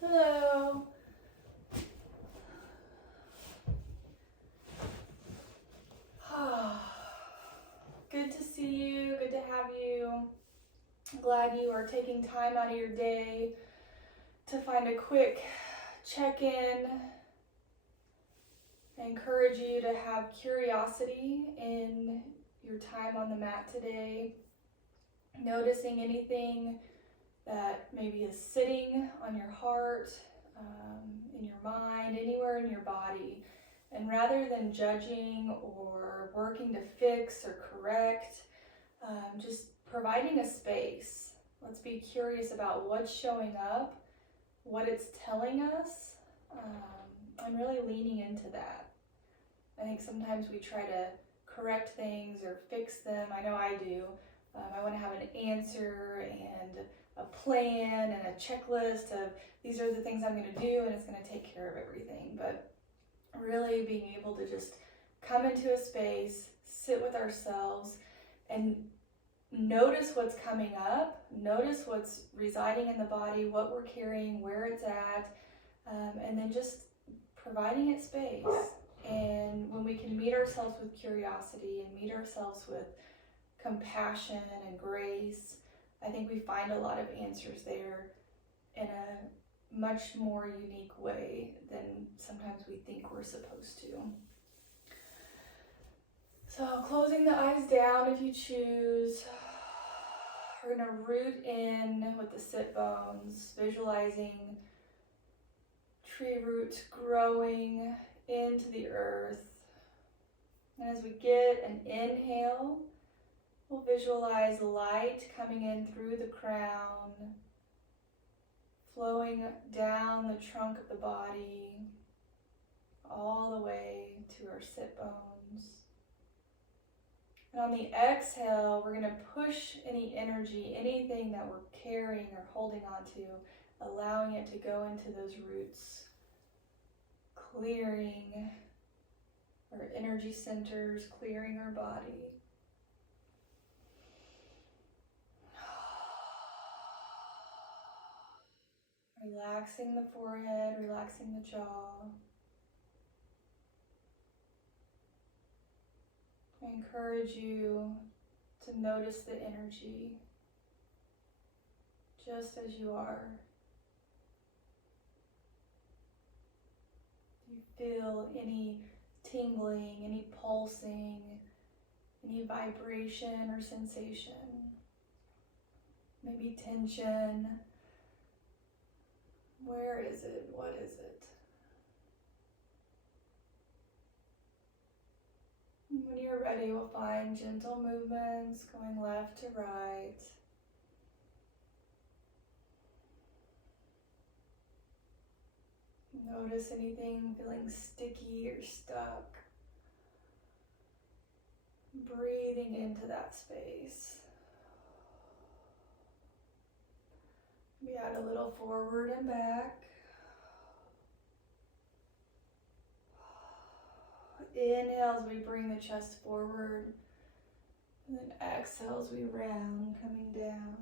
Hello. Good to see you. Good to have you. Glad you are taking time out of your day to find a quick check-in. I encourage you to have curiosity in your time on the mat today. Noticing anything that maybe is sitting on your heart, in your mind, anywhere in your body. And rather than judging or working to fix or correct, just providing a space. Let's be curious about what's showing up, what it's telling us, and really leaning into that. I think sometimes we try to correct things or fix them. I know I do. I want to have an answer and a plan and a checklist of these are the things I'm going to do and it's going to take care of everything. But really being able to just come into a space, sit with ourselves, and notice what's coming up, notice what's residing in the body, what we're carrying, where it's at, and then just providing it space. And when we can meet ourselves with curiosity and meet ourselves with compassion and grace, I think we find a lot of answers there in a much more unique way than sometimes we think we're supposed to. So closing the eyes down if you choose. We're going to root in with the sit bones, visualizing tree roots growing into the earth. And as we get an inhale, we'll visualize light coming in through the crown, flowing down the trunk of the body, all the way to our sit bones. And on the exhale, we're going to push any energy, anything that we're carrying or holding on to, allowing it to go into those roots, clearing our energy centers, clearing our body. Relaxing the forehead, relaxing the jaw. I encourage you to notice the energy just as you are. Do you feel any tingling, any pulsing, any vibration or sensation? Maybe tension. Where is it? What is it? When you're ready, we'll find gentle movements going left to right. Notice anything feeling sticky or stuck. Breathing into that space. We add a little forward and back. Inhale as we bring the chest forward. And then exhale as we round, coming down.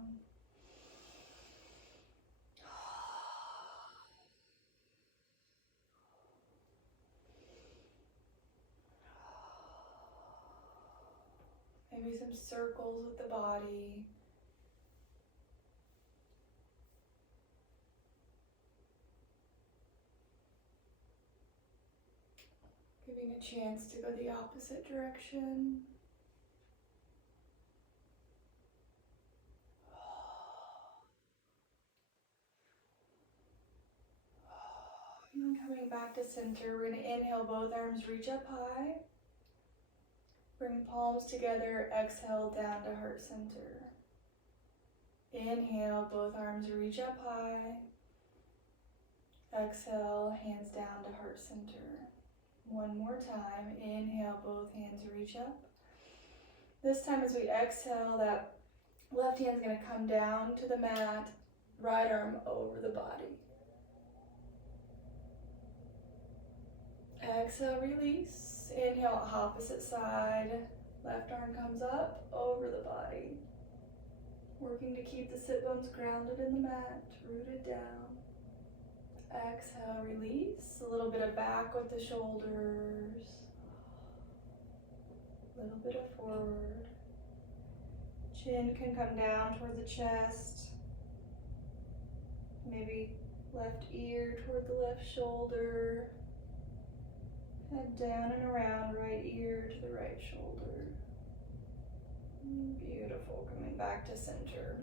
Maybe some circles with the body. Giving a chance to go the opposite direction. And coming back to center, we're going to inhale, both arms reach up high. Bring palms together, exhale down to heart center. Inhale, both arms reach up high. Exhale, hands down to heart center. One more time, inhale, both hands reach up. This time as we exhale, that left hand's going to come down to the mat, right arm over the body. Exhale, release. Inhale, opposite side. Left arm comes up over the body. Working to keep the sit bones grounded in the mat, rooted down. Exhale, release. A little bit of back with the shoulders. A little bit of forward. Chin can come down toward the chest. Maybe left ear toward the left shoulder. Head down and around, right ear to the right shoulder. Beautiful. Coming back to center.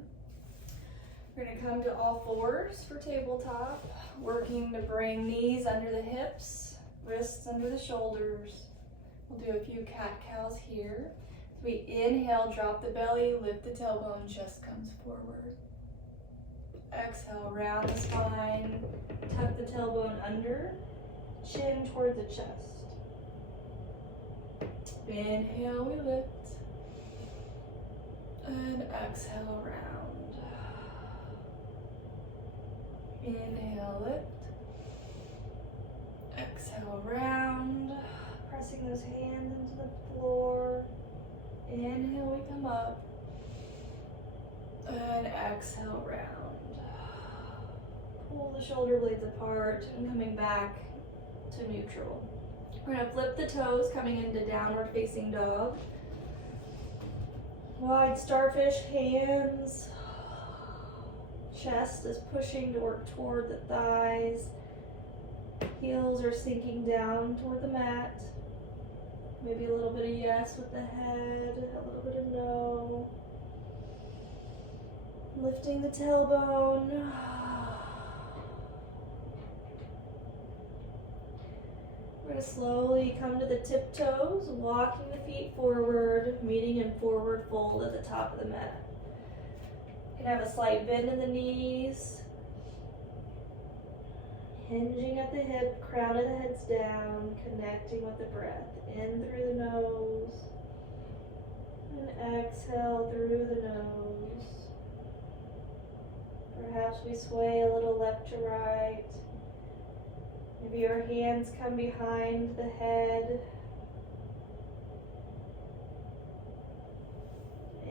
We're going to come to all fours for tabletop, working to bring knees under the hips, wrists under the shoulders. We'll do a few cat-cows here. As we inhale, drop the belly, lift the tailbone, chest comes forward. Exhale, round the spine, tuck the tailbone under, chin toward the chest. Inhale, we lift. And exhale, round. Inhale, lift. Exhale, round. Pressing those hands into the floor. Inhale, we come up. And exhale, round. Pull the shoulder blades apart and coming back to neutral. We're going to flip the toes, coming into downward facing dog. Wide starfish hands. Chest is pushing to work toward the thighs. Heels are sinking down toward the mat. Maybe a little bit of yes with the head, a little bit of no. Lifting the tailbone. We're going to slowly come to the tiptoes, walking the feet forward, meeting in forward fold at the top of the mat. You can have a slight bend in the knees, hinging at the hip, crown of the head's down, connecting with the breath. In through the nose, and exhale through the nose. Perhaps we sway a little left to right. Maybe your hands come behind the head.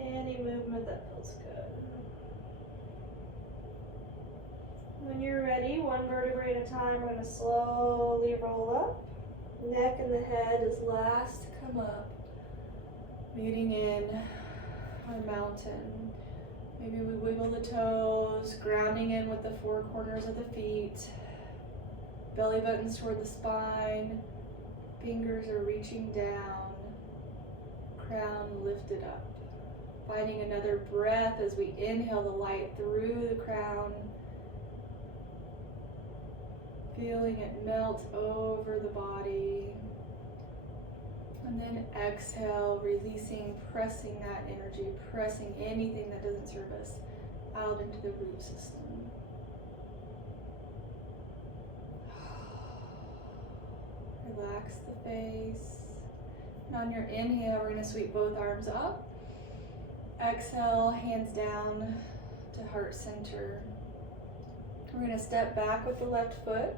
Any movement that feels good. When you're ready, one vertebrae at a time, we're going to slowly roll up. Neck and the head is last to come up. Meeting in our mountain. Maybe we wiggle the toes, grounding in with the four corners of the feet. Belly buttons toward the spine. Fingers are reaching down. Crown lifted up. Finding another breath as we inhale the light through the crown. Feeling it melt over the body. And then exhale, releasing, pressing that energy, pressing anything that doesn't serve us out into the root system. Relax the face. And on your inhale, we're going to sweep both arms up. Exhale, hands down to heart center. We're going to step back with the left foot,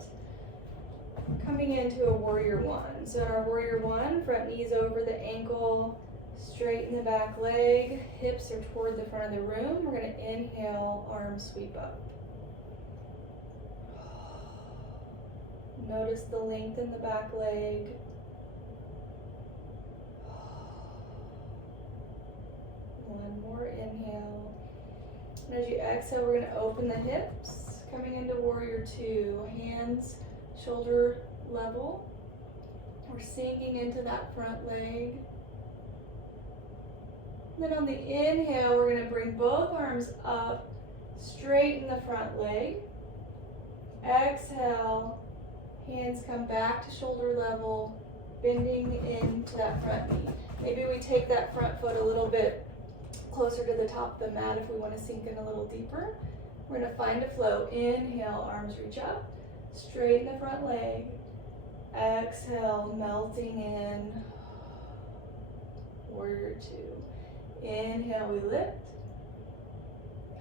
coming into a warrior one. So in our warrior one, front knees over the ankle, straighten the back leg, hips are toward the front of the room. We're going to inhale, arms sweep up. Notice the length in the back leg. One more inhale. And as you exhale, we're going to open the hips. Coming into warrior two, hands shoulder level. We're sinking into that front leg. Then on the inhale, we're going to bring both arms up, straighten the front leg. Exhale, hands come back to shoulder level, bending into that front knee. Maybe we take that front foot a little bit closer to the top of the mat if we want to sink in a little deeper. We're going to find a flow. Inhale, arms reach up, straighten the front leg. Exhale, melting in. Warrior two. Inhale, we lift.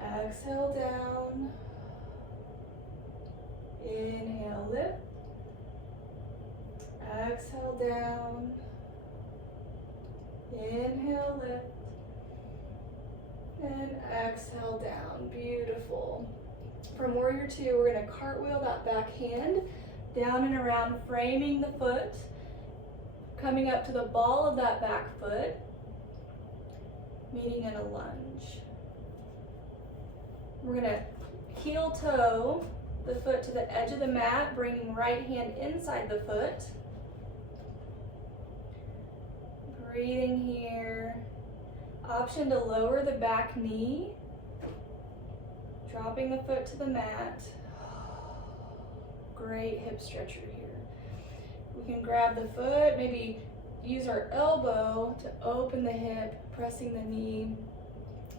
Exhale, down. Inhale, lift. Exhale, down. Inhale, lift. And exhale down. Beautiful. From warrior two, we're gonna cartwheel that back hand down and around, framing the foot, coming up to the ball of that back foot, meeting in a lunge. We're gonna heel toe the foot to the edge of the mat, bringing right hand inside the foot. Breathing here. Option to lower the back knee, dropping the foot to the mat. Great hip stretcher here. We can grab the foot, maybe use our elbow to open the hip, pressing the knee.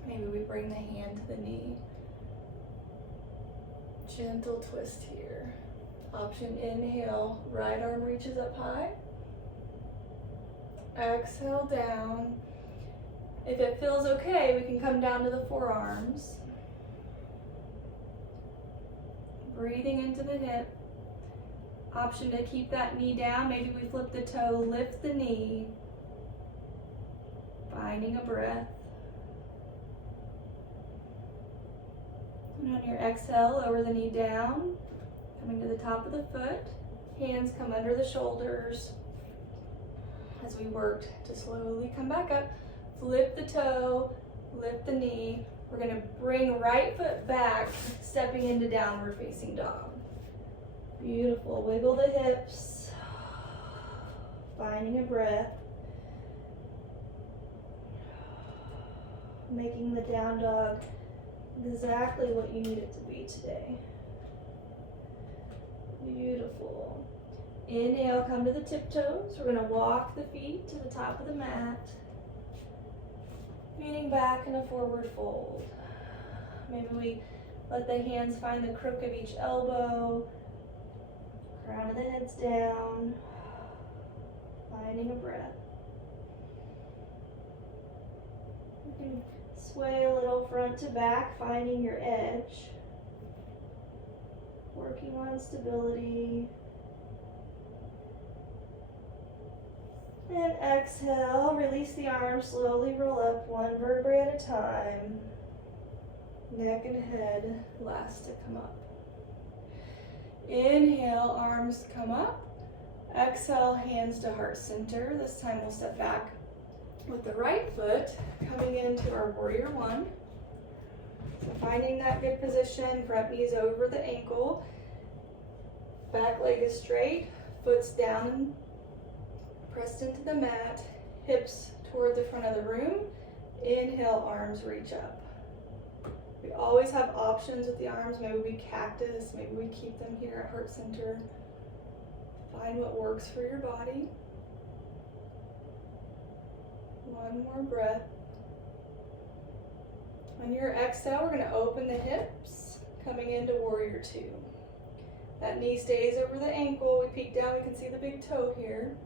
Maybe we bring the hand to the knee. Gentle twist here. Option inhale, right arm reaches up high. Exhale down. If it feels okay, we can come down to the forearms. Breathing into the hip. Option to keep that knee down. Maybe we flip the toe, lift the knee. Finding a breath. And on your exhale, lower the knee down. Coming to the top of the foot. Hands come under the shoulders. As we work to slowly come back up. Flip the toe, lift the knee. We're gonna bring right foot back, stepping into downward facing dog. Beautiful, wiggle the hips. Finding a breath. Making the down dog exactly what you need it to be today. Beautiful. Inhale, come to the tiptoes. We're gonna walk the feet to the top of the mat. Leaning back in a forward fold. Maybe we let the hands find the crook of each elbow. Crown of the head's down. Finding a breath. You can sway a little front to back, finding your edge. Working on stability. And exhale, release the arms, slowly roll up one vertebrae at a time. Neck and head last to come up. Inhale, arms come up. Exhale, hands to heart center. This time we'll step back with the right foot, coming into our warrior one. So finding that good position, front knees over the ankle. Back leg is straight, foot's down, pressed into the mat, hips toward the front of the room. Inhale, arms reach up. We always have options with the arms. Maybe we cactus, maybe we keep them here at heart center. Find what works for your body. One more breath. On your exhale, we're going to open the hips, coming into warrior two. That knee stays over the ankle. We peek down, we can see the big toe here.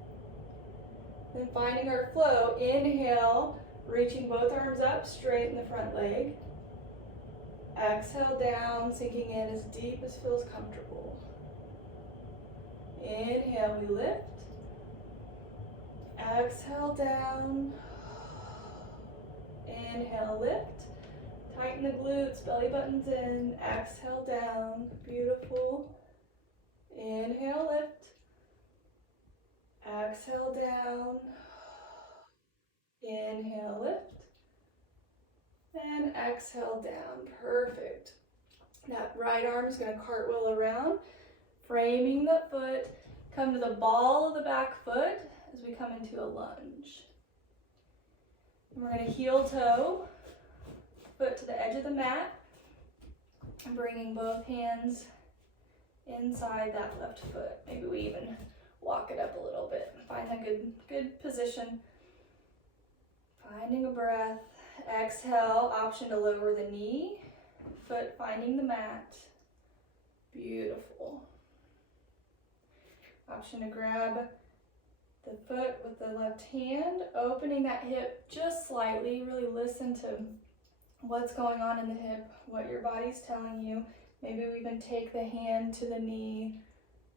Then finding our flow, inhale, reaching both arms up, straighten the front leg. Exhale down, sinking in as deep as feels comfortable. Inhale, we lift. Exhale down. Inhale, lift. Tighten the glutes, belly buttons in. Exhale down, beautiful. Inhale, lift. Exhale down. Inhale, lift. And exhale down, perfect. That right arm is going to cartwheel around, framing the foot, come to the ball of the back foot as we come into a lunge. And we're going to heel toe, foot to the edge of the mat, and bringing both hands inside that left foot. Maybe we even walk it up a little bit. Find that good position. Finding a breath. Exhale, option to lower the knee, foot finding the mat. Beautiful. Option to grab the foot with the left hand, opening that hip just slightly. Really listen to what's going on in the hip, what your body's telling you. Maybe we even take the hand to the knee,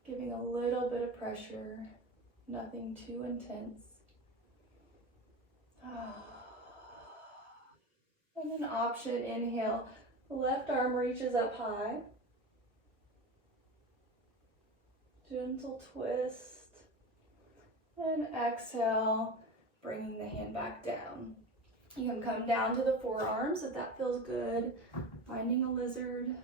giving a little bit of pressure, nothing too intense. And an option, inhale, left arm reaches up high. Gentle twist. And exhale, bringing the hand back down. You can come down to the forearms if that feels good. Finding a lizard.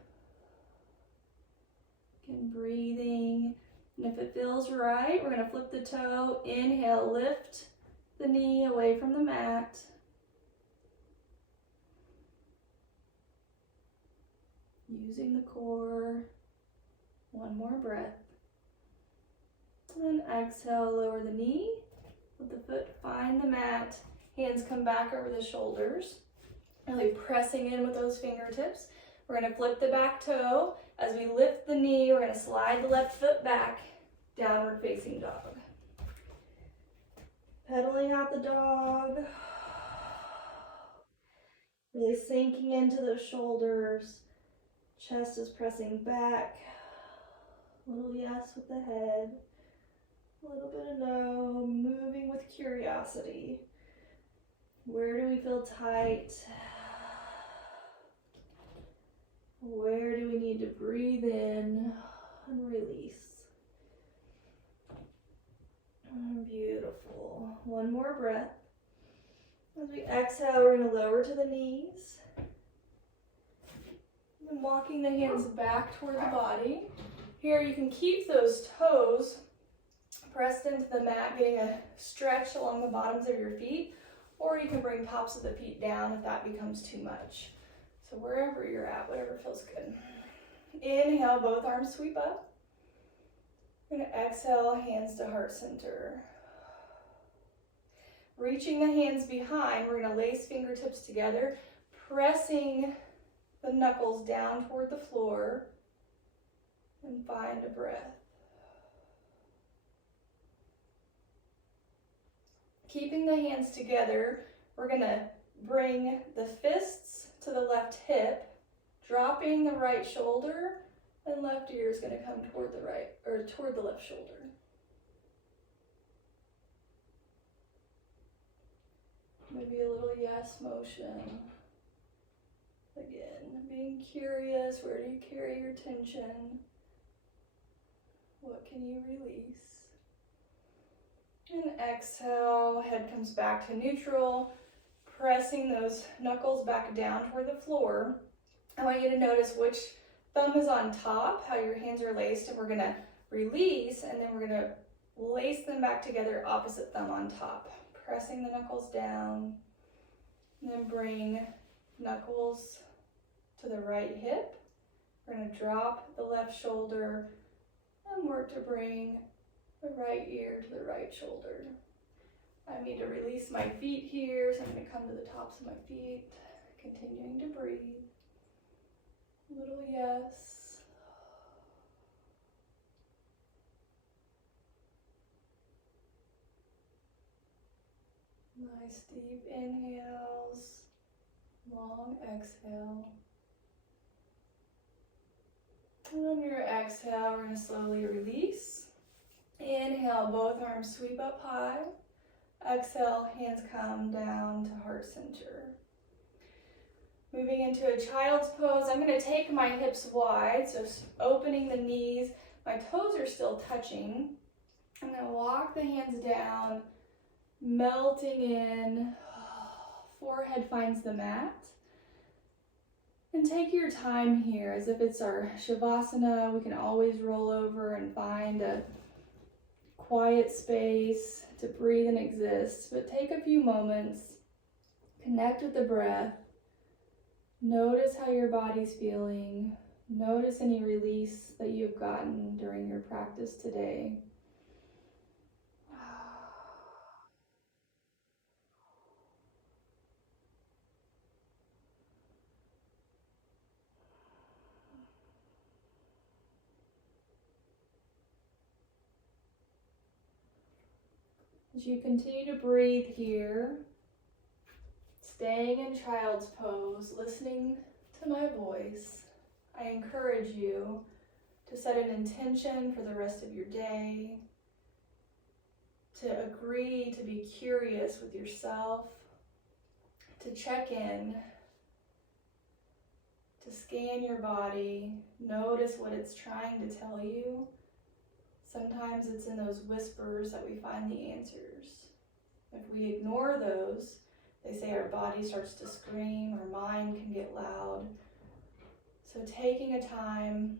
Again, breathing. And if it feels right, we're going to flip the toe. Inhale, lift the knee away from the mat. Using the core. One more breath. And exhale, lower the knee. Let the foot find the mat. Hands come back over the shoulders. Really pressing in with those fingertips. We're going to flip the back toe. As we lift the knee, we're going to slide the left foot back. Downward facing dog. Pedaling out the dog. Really sinking into those shoulders. Chest is pressing back. A little yes with the head. A little bit of no. Moving with curiosity. Where do we feel tight? Where do we need to breathe in and release? Beautiful. One more breath. As we exhale, we're going to lower to the knees. And walking the hands back toward the body. Here you can keep those toes pressed into the mat, getting a stretch along the bottoms of your feet, or you can bring tops of the feet down if that becomes too much. So wherever you're at, whatever feels good. Inhale, both arms sweep up. We're going to exhale, hands to heart center. Reaching the hands behind, we're going to lace fingertips together, pressing the knuckles down toward the floor, and find a breath. Keeping the hands together, we're going to bring the fists to the left hip, dropping the right shoulder, and left ear is going to come toward the right, or toward the left shoulder. Maybe a little yes motion. Again, being curious, where do you carry your tension? What can you release? And exhale, head comes back to neutral, pressing those knuckles back down toward the floor. I want you to notice which thumb is on top, how your hands are laced, and we're going to release, and then we're going to lace them back together, opposite thumb on top. Pressing the knuckles down, and then bring knuckles to the right hip. We're going to drop the left shoulder and work to bring the right ear to the right shoulder. I need to release my feet here, so I'm going to come to the tops of my feet, continuing to breathe. Little yes. Nice deep inhales, long exhale. And on your exhale, we're going to slowly release. Inhale, both arms sweep up high. Exhale, hands come down to heart center. Moving into a child's pose, I'm going to take my hips wide, so opening the knees. My toes are still touching. I'm going to walk the hands down, melting in. Forehead finds the mat. And take your time here, as if it's our Shavasana. We can always roll over and find a quiet space to breathe and exist. But take a few moments, connect with the breath. Notice how your body's feeling. Notice any release that you've gotten during your practice today. As you continue to breathe here, staying in child's pose, listening to my voice, I encourage you to set an intention for the rest of your day, to agree to be curious with yourself, to check in, to scan your body, notice what it's trying to tell you. Sometimes it's in those whispers that we find the answers. If we ignore those, they say our body starts to scream, our mind can get loud. So taking a time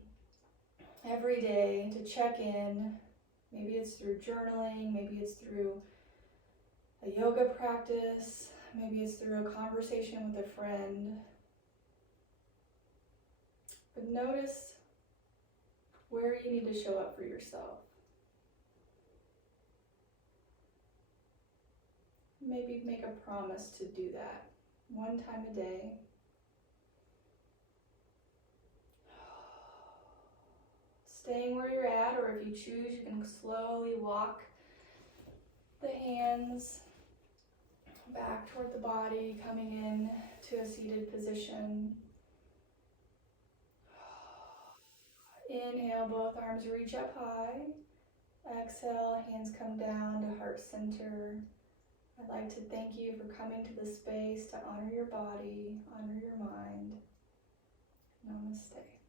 every day to check in, maybe it's through journaling, maybe it's through a yoga practice, maybe it's through a conversation with a friend. But notice where you need to show up for yourself. Maybe make a promise to do that one time a day. Staying where you're at, or if you choose, you can slowly walk the hands back toward the body, coming in to a seated position. Inhale, both arms reach up high. Exhale, hands come down to heart center. I'd like to thank you for coming to the space to honor your body, honor your mind. Namaste.